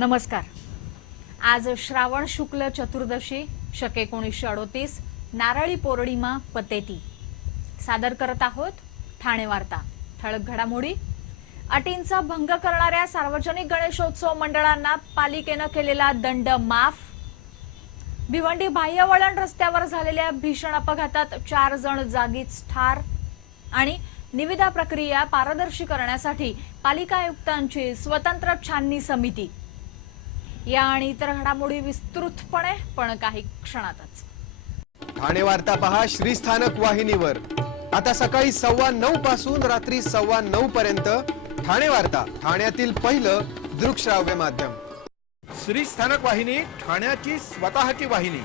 नमस्कार। आज श्रावण शुक्ल चतुर्दशी शक 1938 नारळी पौर्णिमा पतेती सादर करत आहोत ठाणे वार्ता। ठळक घडामोडी। अटींचा भंग करणाऱ्या सार्वजनिक गणेशोत्सव मंडळांना पालिकेने केलेला दंड माफ। भिवंडी बाह्यवळण रस्त्यावर झालेल्या भीषण अपघातात 4 जण जागीच ठार। आणि निविदा प्रक्रिया पारदर्शी करण्यासाठी पालिका आयुक्तांची स्वतंत्र छाननी समिती। या आणि इतर घडामोडी विस्तृतपणे पण काही क्षणातच। ठाणे वार्ता पहा श्रीस्थानक वाहिनीवर। आता सकाळी 9:15 पासून रात्री 9:15 पर्यंत ठाणे वार्ता, ठाण्यातील पहिलं दृकश्राव्य माध्यम। श्रीस्थानक वाहिनी ठाण्याची स्वतःची वाहिनी।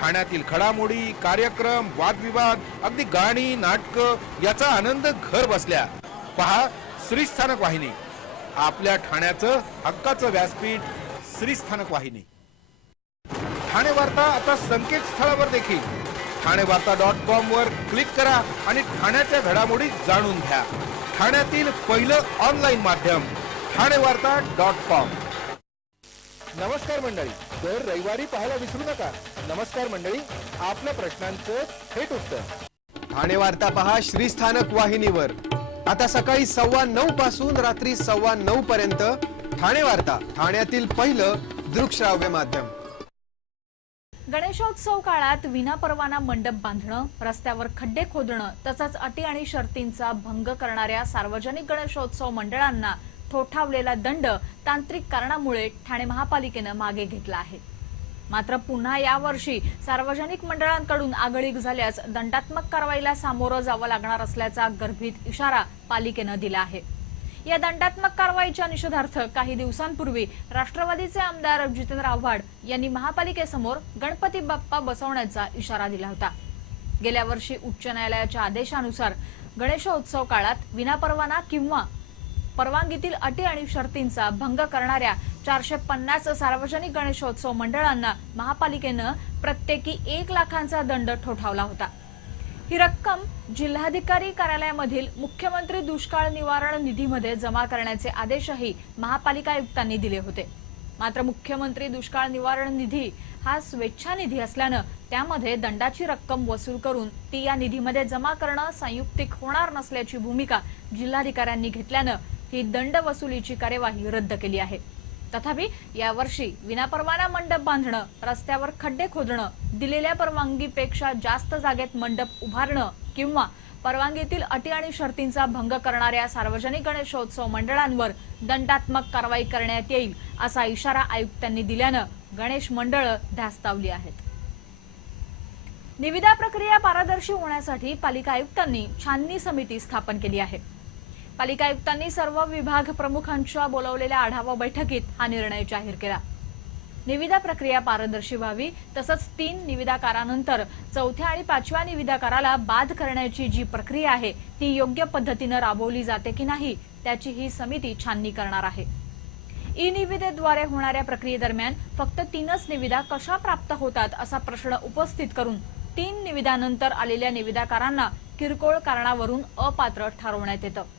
ठाण्यातील घडामोडी, कार्यक्रम, वादविवाद, अगदी गाणी, नाटक याचा आनंद घर बसल्या पहा श्रीस्थानक वाहिनी। आपल्या ठाण्याचं हक्काचं व्यासपीठ श्रीस्थानक वाहिनी। ठाणे वार्ता आता संकेतस्थळावर देखील ठाणेवार्ता.com वर क्लिक करा आणि ठाण्याच्या घडामोडी जाणून घ्या। ठाण्यातील पहिलं ऑनलाईन माध्यम ठाणेवार्ता.com। नमस्कार मंडळी, दर रविवारी पाहायला विसरू नका। नमस्कार मंडळी, आपल्या प्रश्नांचं थेट उत्तर। ठाणे वार्ता पहा श्रीस्थानक वाहिनीवर। आता सकाळी 9:15 पासून रात्री 9:15 पर्यंत ठाणे वार्ता, ठाण्यातील पहिलं दृकश्राव्य माध्यम। गणेशोत्सव काळात विनापरवाना मंडप बांधणं, रस्त्यावर खड्डे खोदणं तसंच अटी आणि शर्तींचा भंग करणाऱ्या सार्वजनिक गणेशोत्सव मंडळांना ठोठावलेला दंड तांत्रिक कारणामुळे ठाणे महापालिकेने मागे घेतला आहे। मात्र पुन्हा यावर्षी सार्वजनिक मंडळांकडून आगळीक झाल्यास दंडात्मक कारवाईला सामोरं जावं लागणार असल्याचा गर्भित इशारा पालिकेने दिला आहे। या दंडात्मक कारवाईच्या निषेधार्थ काही दिवसांपूर्वी राष्ट्रवादीचे आमदार जितेंद्र आव्हाड यांनी महापालिकेसमोर गणपती बाप्पा बसवण्याचा इशारा दिला होता। गेल्या वर्षी उच्च न्यायालयाच्या आदेशानुसार गणेशोत्सव काळात विनापरवाना किंवा परवानगीतील अटी आणि शर्तींचा भंग करणाऱ्या 450 सार्वजनिक गणेशोत्सव मंडळांना महापालिकेनं प्रत्येकी 1 लाखांचा दंड ठोठावला होता। ही रक्कम जिल्हाधिकारी कार्यालयामधील मुख्यमंत्री दुष्काळ निवारण निधीमध्ये जमा करण्याचे आदेशही महापालिका आयुक्तांनी दिले होते। मात्र मुख्यमंत्री दुष्काळ निवारण निधी हा स्वेच्छा निधी असल्यानं त्यामध्ये दंडाची रक्कम वसूल करून ती या निधीमध्ये जमा करणं संयुक्तिक होणार नसल्याची भूमिका जिल्हाधिकाऱ्यांनी घेतल्यानं ही दंड वसुलीची कार्यवाही रद्द केली आहे। तथापि यावर्षी विनापरवाना मंडप बांधणं, रस्त्यावर खड्डे खोदणं, दिलेल्या परवानगीपेक्षा जास्त जागेत मंडप उभारणं किंवा परवानगीतील अटी आणि शर्तींचा भंग करणाऱ्या सार्वजनिक गणेशोत्सव मंडळांवर दंडात्मक कारवाई करण्यात येईल असा इशारा आयुक्तांनी दिल्यानं गणेश मंडळं धास्तावली आहेत। निविदा प्रक्रिया पारदर्शी होण्यासाठी पालिका आयुक्तांनी छाननी समिती स्थापन केली आहे। पालिका आयुक्तांनी सर्व विभाग प्रमुखांच्या बोलवलेल्या आढावा बैठकीत हा निर्णय जाहीर केला। निविदा प्रक्रिया पारदर्शी व्हावी तसंच 3 निविदाकारानंतर 4थ्या आणि 5व्या निविदाकाराला बाद करण्याची जी प्रक्रिया आहे ती योग्य पद्धतीने राबवली जाते की नाही त्याची ही समिती छाननी करणार आहे। ई निविदेद्वारे होणाऱ्या प्रक्रियेदरम्यान फक्त 3च निविदा कशा प्राप्त होतात असा प्रश्न उपस्थित करून 3 निविदानंतर आलेल्या निविदाकारांना किरकोळ कारणावरून अपात्र ठरवण्यात येतं।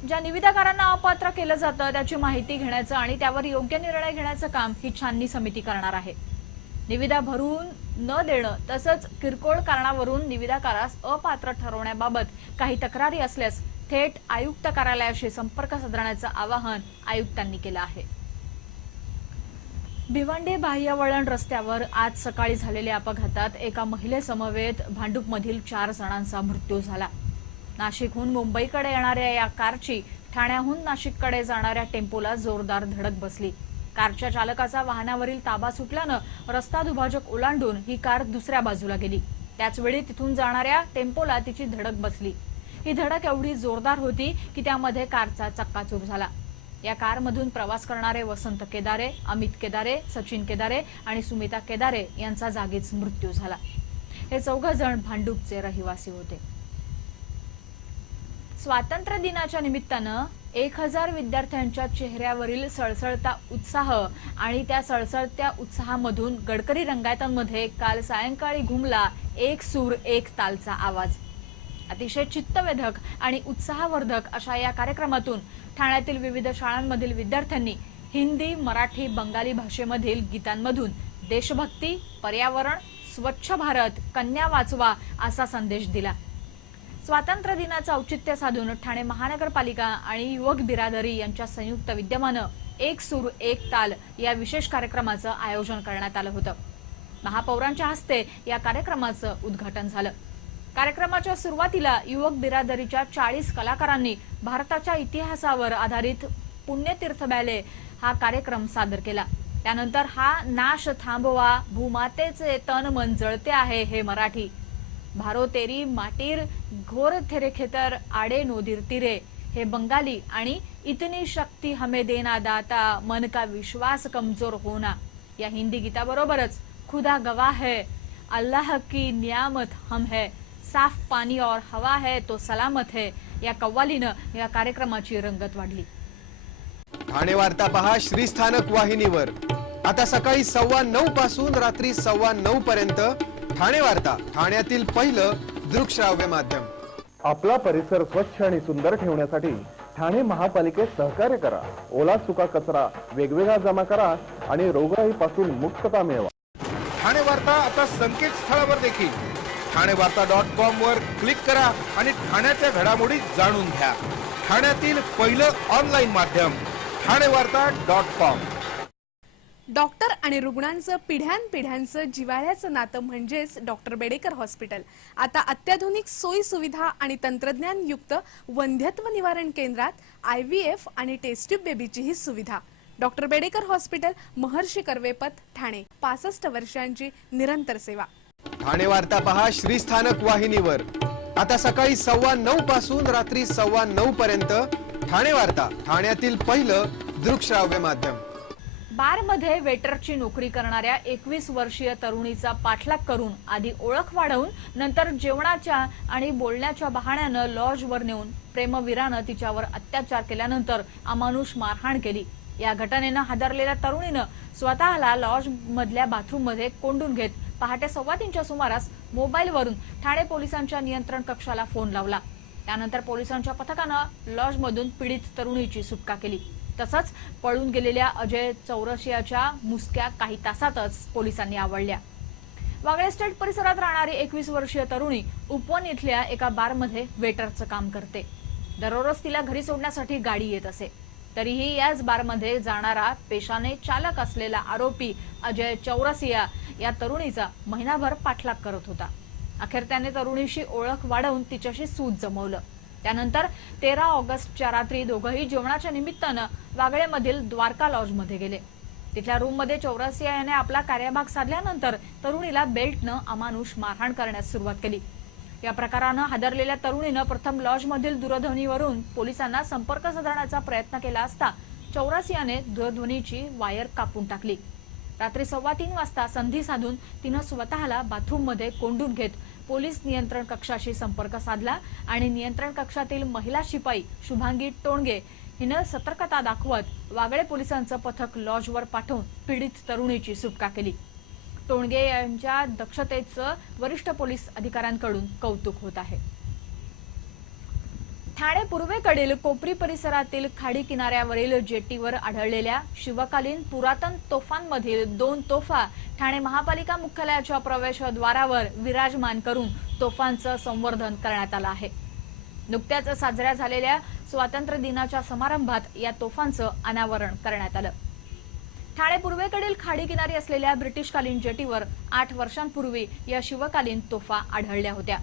ज्या निविदाकारांना अपात्र केलं जातं त्याची माहिती घेण्याचं आणि त्यावर योग्य निर्णय घेण्याचं काम ही छाननी समिती करणार आहे। निविदा भरून न देणं तसंच किरकोळ कारणावरून निविदाकारास अपात्र ठरवण्याबाबत काही तक्रारी असल्यास थेट आयुक्त कार्यालयाशी संपर्क साधण्याचं आवाहन आयुक्तांनी केलं आहे। भिवंडी बाह्यवळण रस्त्यावर आज सकाळी झालेल्या अपघातात एका महिलेसमवेत भांडूपमधील 4 जणांचा मृत्यू झाला। नाशिकहून मुंबईकडे येणाऱ्या या कारची ठाण्याहून नाशिककडे जाणाऱ्या टेम्पोला जोरदार धडक बसली। कारच्या चालकाचा वाहनावरील ताबा सुटल्यानं रस्ता दुभाजक ओलांडून ही कार दुसऱ्या बाजूला गेली। त्याचवेळी तिथून जाणाऱ्या टेम्पोला तिची धडक बसली। ही धडक एवढी जोरदार होती की त्यामध्ये कारचा चक्काचूर झाला। या कारमधून प्रवास करणारे वसंत केदारे, अमित केदारे, सचिन केदारे आणि सुमिता केदारे यांचा जागीच मृत्यू झाला। हे 4 जण भांडूपचे रहिवासी होते। स्वातंत्र्य दिनाच्या निमित्तानं 1000 विद्यार्थ्यांच्या चेहऱ्यावरील सळसळता उत्साह आणि त्या सळसळत्या उत्साहामधून गडकरी रंगायतांमध्ये काल सायंकाळी घुमला एक सूर एक तालचा आवाज। अतिशय चित्तवेधक आणि उत्साहवर्धक अशा या कार्यक्रमातून ठाण्यातील विविध शाळांमधील विद्यार्थ्यांनी हिंदी, मराठी, बंगाली भाषेमधील गीतांमधून देशभक्ती, पर्यावरण, स्वच्छ भारत, कन्या वाचवा असा संदेश दिला। स्वातंत्र्य दिनाचं औचित्य साधून ठाणे महानगरपालिका आणि युवक बिरादरी यांच्या संयुक्त विद्यमानं एक सूर एक ताल या विशेष कार्यक्रमाचं आयोजन करण्यात आलं होतं। महापौरांच्या हस्ते या कार्यक्रमाचं उद्घाटन झालं। कार्यक्रमाच्या सुरुवातीला युवक बिरादरीच्या 40 कलाकारांनी भारताच्या इतिहासावर आधारित पुण्यतीर्थ बॅले हा कार्यक्रम सादर केला। त्यानंतर हा नाश थांबवा, भूमातेचे तन मन जळते आहे हे मराठी, भारो तेरी माटीर घोर थेरे खेतर आडे नोदीर तिरे हे बंगाली आणि इतनी शक्ती हमें देना दाता मन का विश्वास कमजोर होना या हिंदी गीताबरोबरच खुदा गवाह है, अल्लाह की नियामत हम है, साफ पानी और हवा है तो सलामत है या कव्वालीनं या कार्यक्रमाची रंगत वाढली। ठाणे वार्ता पहा श्रीस्थानक वाहिनीवर आता सकाळी 9:15 पासून रात्री 9:15 पर्यंत। ठाणे वार्ता, ठाण्यातील पहिलं दृकश्राव्य माध्यम। आपला परिसर स्वच्छ आणि सुंदर ठेवण्यासाठी ठाणे महापालिकेत सहकार्य करा। ओला सुका कचरा वेगवेगळा जमा करा आणि रोगराईपासून मुक्तता मिळवा। ठाणे वार्ता आता संकेतस्थळावर देखील ठाणेवार्ता.com वर क्लिक करा आणि ठाण्याच्या घडामोडी जाणून घ्या। ठाण्यातील पहिलं ऑनलाईन माध्यम ठाणेवार्ता.com। डॉक्टर आणि रुग्णांचं पिढ्यानपिढ्यांचं जिव्हाळ्याचं नातं म्हणजेच डॉक्टर बेडेकर हॉस्पिटल आता अत्याधुनिक सोयी सुविधा आणि तंत्रज्ञान युक्त वंध्यत्व निवारण केंद्रात IVF आणि टेस्ट ट्यूब बेबीची ही सुविधा। डॉक्टर बेडेकर हॉस्पिटल, महर्षी कर्वेपथ, ठाणे। 65 वर्षांची निरंतर सेवा। ठाणे वार्ता पहा श्रीस्थानक वाहिनीवर आता सकाळी 9:15 पासून रात्री 9:15 पर्यंत। ठाणे वार्ता, ठाण्यातील पहिलं दृकश्राव्य माध्यम। बारमध्ये वेटरची नोकरी करणाऱ्या 21 वर्षीय तरुणीचा पाठलाग करून आधी ओळख वाढवून नंतर जेवणाच्या आणि बोलण्याच्या बहाण्यानं लॉजवर नेऊन प्रेमवीरानं तिच्यावर अत्याचार केल्यानंतर अमानुष मारहाण केली। या घटनेनं हादरलेल्या तरुणीनं स्वतःला लॉज मधल्या बाथरूम मध्ये कोंडून घेत पहाटे 3:15च्या सुमारास मोबाईलवरून ठाणे पोलिसांच्या नियंत्रण कक्षाला फोन लावला। त्यानंतर पोलिसांच्या पथकानं लॉज मधून पीडित तरुणीची सुटका केली। तसंच पळून गेलेल्या अजय चौरसियाच्या मुसक्या काही तासातच पोलिसांनी आवळल्या। वागळे स्टेट परिसरात राहणारी 21 वर्षीय तरुणी उपवन इथल्या एका बारमध्ये वेटरचं काम करते। दररोज तिला घरी सोडण्यासाठी गाडी येत असे। तरीही याच बारमध्ये जाणारा पेशाने चालक असलेला आरोपी अजय चौरसिया या तरुणीचा महिनाभर पाठलाग करत होता। अखेर त्याने तरुणीशी ओळख वाढवून तिच्याशी सूत जमवलं। त्यानंतर 13 ऑगस्टच्या रात्री दोघंही जेवणाच्या निमित्तानं वागळेमधील द्वारका लॉजमध्ये गेले। तिथल्या रूममध्ये चौरसिया याने आपला कार्यभाग साधल्यानंतर तरुणीला बेल्टनं अमानुष मारहाण करण्यास सुरुवात केली। या प्रकारानं हादरलेल्या तरुणीनं प्रथम लॉजमधील दूरध्वनीवरून पोलिसांना संपर्क साधण्याचा प्रयत्न केला असता चौरसियाने दूरध्वनीची वायर कापून टाकली। रात्री 3:15 वाजता संधी साधून तिनं स्वतःला बाथरूममध्ये कोंडून घेत पोलीस नियंत्रण कक्षाशी संपर्क साधला आणि नियंत्रण कक्षातील महिला शिपाई शुभांगी टोणगे हिनं सतर्कता दाखवत वागळे पोलिसांचं पथक लॉजवर पाठवून पीडित तरुणीची सुटका केली। टोणगे यांच्या दक्षतेचं वरिष्ठ पोलीस अधिकाऱ्यांकडून कौतुक होत आहे। ठाणे पूर्वेकडील कोपरी परिसरातील खाडी किनाऱ्यावरील जेटीवर आढळलेल्या शिवकालीन पुरातन तोफांमधील 2 तोफा ठाणे महापालिका मुख्यालयाच्या प्रवेशद्वारावर विराजमान करून तोफांचं संवर्धन करण्यात आलं आहे। नुकत्याच साजऱ्या झालेल्या स्वातंत्र्य दिनाच्या समारंभात या तोफांचं अनावरण करण्यात आलं। ठाणे पूर्वेकडील खाडी किनारी असलेल्या ब्रिटिशकालीन जेटीवर 8 वर्षांपूर्वी या शिवकालीन तोफा आढळल्या होत्या।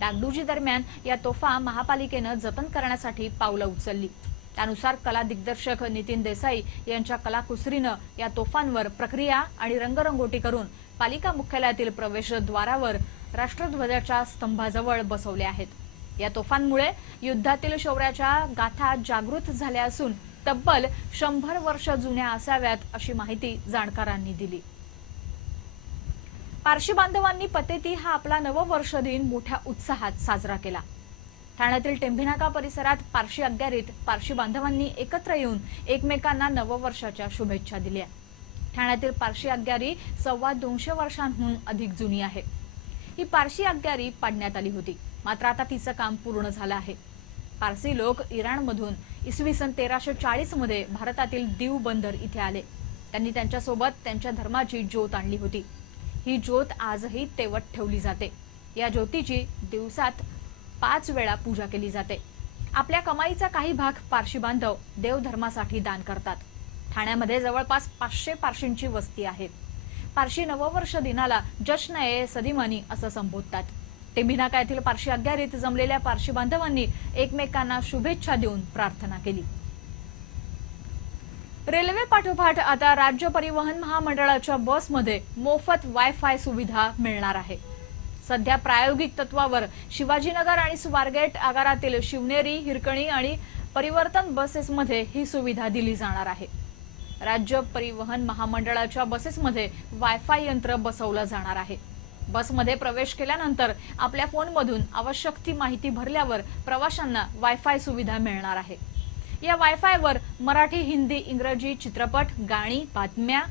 डागडुजी दरम्यान या तोफा महापालिकेनं जतन करण्यासाठी पावलं उचलली। त्यानुसार कला दिग्दर्शक नितीन देसाई यांच्या कलाकुसरीनं या तोफांवर प्रक्रिया आणि रंगरंगोटी करून पालिका मुख्यालयातील प्रवेशद्वारावर राष्ट्रध्वजाच्या स्तंभाजवळ बसवले आहेत। या तोफांमुळे युद्धातील शौर्याच्या गाथा जागृत झाल्या असून तब्बल 100 वर्ष जुन्या असाव्यात अशी माहिती जाणकारांनी दिली। पारशी बांधवांनी पतेती हा आपला नववर्ष दिन मोठ्या उत्साहात साजरा केला। ठाण्यातील टेंभिनाका परिसरात पारशी अग्यारीत पारशी बांधवांनी एकत्र येऊन एकमेकांना नववर्षाच्या शुभेच्छा दिल्या। ठाण्यातील पारशी अग्यारी 250 वर्षांहून अधिक जुनी आहे। ही पारशी अग्यारी पाडण्यात आली होती, मात्र आता तिचं काम पूर्ण झालं आहे। पारसी लोक इराणमधून इसवी सन 1340 मध्ये भारतातील दीव बंदर इथे आले. त्यांनी त्यांच्यासोबत त्यांच्या धर्माची ज्योत आणली होती. ही ज्योत आजही तेवत ठेवली जाते. या ज्योतीची दिवसात 5 वेळा पूजा केली जाते. आपल्या कमाईचा काही भाग पारशी बांधव देवधर्मासाठी दान करतात. ठाण्यामध्ये जवळपास 500 पारशींची वस्ती आहे. पारशी नववर्ष दिनाला जश्न ए सदिमानी असं संबोधतात. टेंभिनाका येथील पारशी अग्यारीत जमलेल्या पारशी बांधवांनी एकमेकांना शुभेच्छा देऊन प्रार्थना केली. रेल्वे पाठोपाठ आता राज्य परिवहन महामंडळाच्या बसमध्ये मोफत वायफाय सुविधा मिळणार आहे. सध्या प्रायोगिक तत्वावर शिवाजीनगर आणि स्वारगेट आगारातील शिवनेरी, हिरकणी आणि परिवर्तन बसेसमध्ये ही सुविधा दिली जाणार आहे. राज्य परिवहन महामंडळाच्या बसेसमध्ये वायफाय यंत्र बसवलं जाणार आहे. बसमध्ये प्रवेश केल्यानंतर आपल्या फोनमधून आवश्यक ती माहिती भरल्यावर प्रवाशांना वायफाय सुविधा मिळणार आहे. या वायफायवर मराठी, हिंदी, इंग्रजी चित्रपट, गाणी, बातम्या,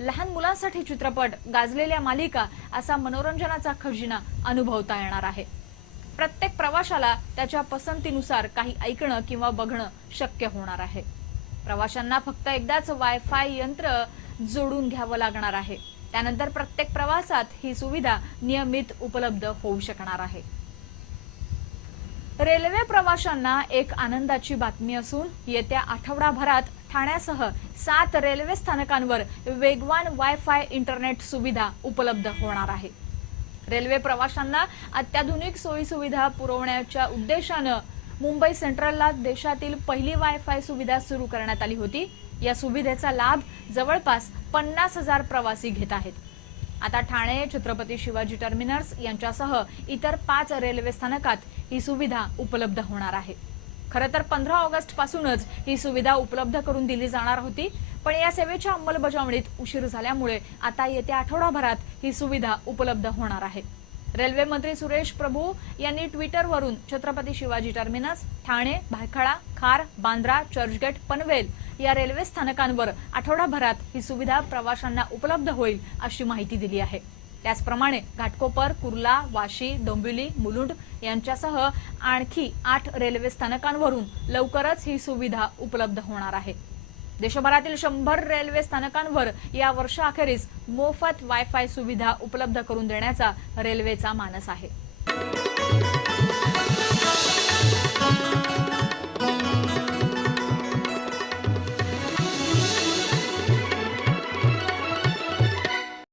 लहान मुलांसाठी चित्रपट, गाजलेल्या मालिका असा मनोरंजनाचा खजिना अनुभवता येणार आहे. प्रत्येक प्रवाशाला त्याच्या पसंतीनुसार काही ऐकणं किंवा बघणं शक्य होणार आहे. प्रवाशांना फक्त एकदाच वायफाय यंत्र जोडून घ्यावं लागणार आहे. त्यानंतर प्रत्येक प्रवासात ही सुविधा नियमित उपलब्ध होऊ शकणार आहे. रेल्वे प्रवाशांना एक आनंदाची बातमी असून येत्या आठवडाभरात ठाण्यासह 7 रेल्वे स्थानकांवर वेगवान वायफाय इंटरनेट सुविधा उपलब्ध होणार आहे. रेल्वे प्रवाशांना अत्याधुनिक सोयी सुविधा पुरवण्याच्या उद्देशानं मुंबई सेंट्रलला देशातील पहिली वायफाय सुविधा सुरू करण्यात आली होती. या सुविधेचा लाभ जवळपास 50,000 प्रवासी घेत आहेत. आता ठाणे, छत्रपती शिवाजी टर्मिनस यांच्यासह इतर 5 रेल्वे स्थानकात ही सुविधा उपलब्ध होणार आहे. खरं तर 15 ऑगस्ट पासूनच ही सुविधा उपलब्ध करून दिली जाणार होती, पण या सेवेच्या अंमलबजावणीत उशीर झाल्यामुळे आता येत्या आठवडाभरात ही सुविधा उपलब्ध होणार आहे. रेल्वे मंत्री सुरेश प्रभू यांनी ट्विटरवरून छत्रपती शिवाजी टर्मिनस, ठाणे, भायखळा, खार, बांद्रा, चर्चगेट, पनवेल या रेल्वे स्थानकांवर आठवडाभरात ही सुविधा प्रवाशांना उपलब्ध होईल अशी माहिती दिली आहे. त्याचप्रमाणे घाटकोपर, कुर्ला, वाशी, डोंबिवली, मुलुंड यांच्यासह आणखी 8 रेल्वे स्थानकांवरून लवकरच ही सुविधा उपलब्ध होणार आहे. देशभरातील 100 रेल्वे स्थानकांवर या वर्षाअखेरीस मोफत वायफाय सुविधा उपलब्ध करून देण्याचा रेल्वेचा मानस आहे.